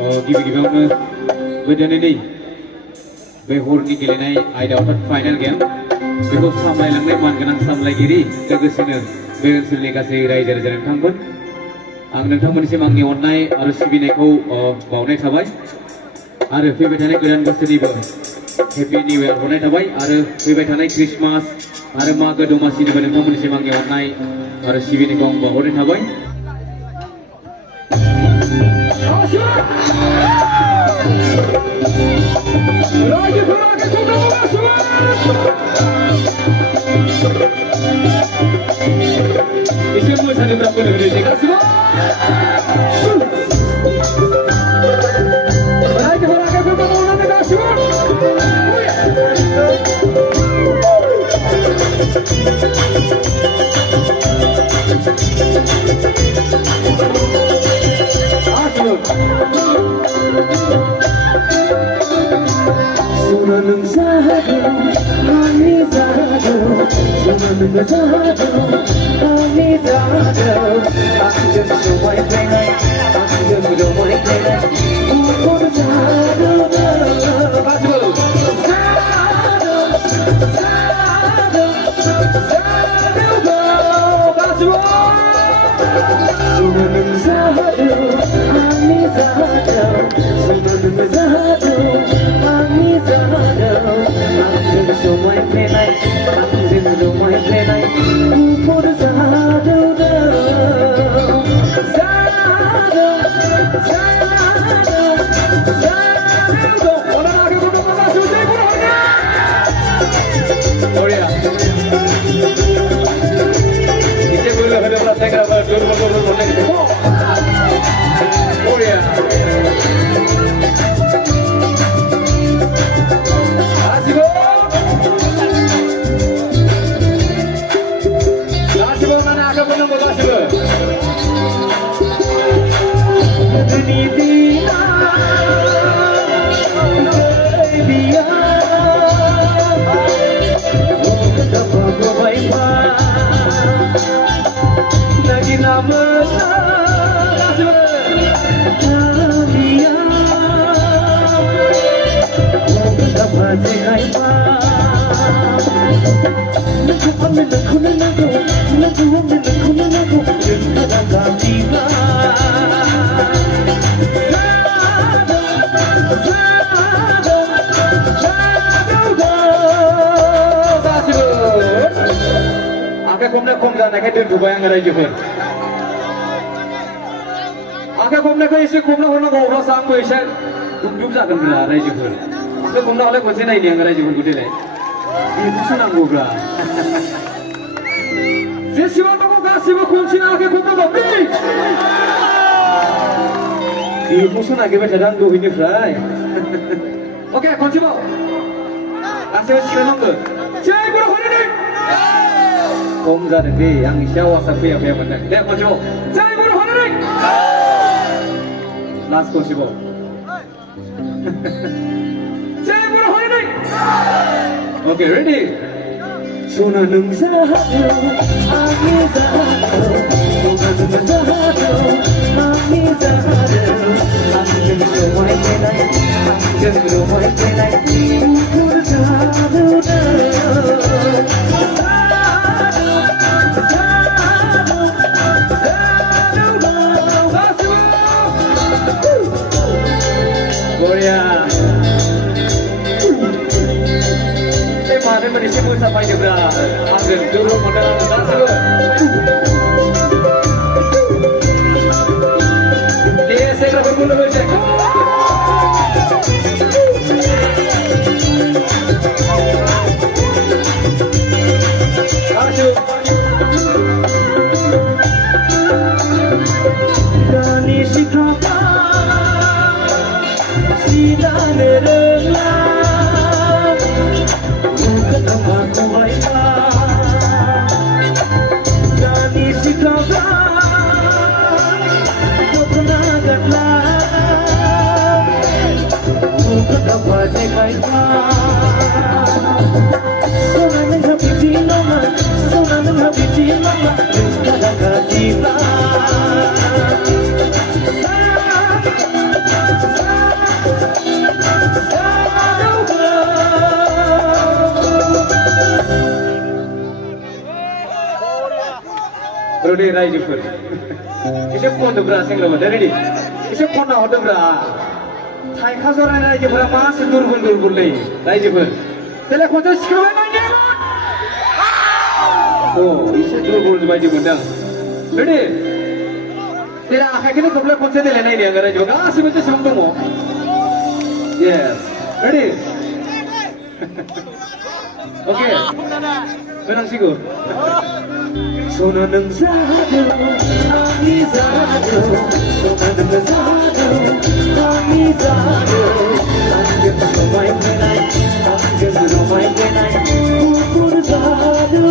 गिबि गिबियावनो गोदोनि बे हरनि गेलेनाय आयदायाव फाइनाल गेम बेखौ सामलायलांनाय मानगोनां सामलायगिरि लोगोसेनो बे ओनसोलनि गासै रायजो राजा नोंथांमोन आं नोंथांमोननिसिम आंनि अननाय आरो सिबिनायखौ बावनाय थाबाय आरो फैबाय थानाय गोदान बोसोरनिबो हेपि निउ इयार हरनाय थाबाय आरो फैबाय थानाय क्रिसमास आरो मागो दमासिनिबो नोंथांमोननिसिम आंनि अननाय आरो सिबिनायखौ आं बावहरनाय थाबाय 이제 뭐 사는 분들은 그러지 가수고 나이트 호랑이 불고 오는 가수고 수많은 사도 많이 사도 수많은 거 사도 많이 사도 I'm just a white man I'm just a white man 무엇을 사도 사도 수많은 사도 많이 사도 수많은 거 사도 많이 사도 I'm just a white man I'm just a white man 무엇을 사도 원활하게 굴러가다 주세요 오리야 이제 굴러가려면 생각을 돌고 보내게 되고 오리야 나시고 나는 아까 보는 거 나시고 lagi nama Komna kom जानाय खाय दोनथ'बाय आं रायजोफोर आखाय खमनायखौ एसे खमना हरनांगौ अब्लासो आंबो एसे दुब जागोन ब्रा रायजोफोर आखाय खमना हरलाय खनसे नायनि आं रायजोफोरखौ देलाय बेखौसो नांगौब्रा जेसेबां दङ गासिबो खनसेनो आखाय खमनांगौ प्लिज बेखौसो नागिरबाय थादों आं दहायनिफ्राय अके खनसेबाव गासिबो सिखायनांगौ जेबो हरनानै Om जादों दे आं एसे आवासा फैया मोनदों दे खनसेबाव जय बर' हरनानै लास्ट खनसेबाव जय बर' हरनानै ओके रेडि सना नों जादों आंनि जादों सना नों जादों आंनि जादों आंजों समाय फैनाय आंजों रमाय फैनाय मुखुर जादों Korea. Saya mana menisip pun sampai juga. Ambil dulu modal langsung. Dia saya nak berbulu macam. Masuk. Dani si kata. Silang nerenglah, bukan aku baiklah. Dan isi kawan, kau kenanganlah, bukan apa baiklah. Sonang habibi nama, sonang habibi nama, sekarang kasihlah. Rode रायजोफोर एसे खनदोब्रा सेंग्राफोर ready एसे खनना हरदोब्रा थाइखा जराय रायजोफोरा मासे दुरबललै रायजोफोर देलाय खनसे सिखांलाय नायदो एसे दुरबल बायदि मोनदां रेडि देलाय आखाइखौनो खोबलाय खनसे देलाय नायनो आङो रायजोआव गासिबो जेसेबां दङ येस रेडि ओके होनांसिगौ Sona nang zado, kami zado, sona nang zado, kami zado. Angin pasomai kenai, angin pasomai kenai, kupur zado.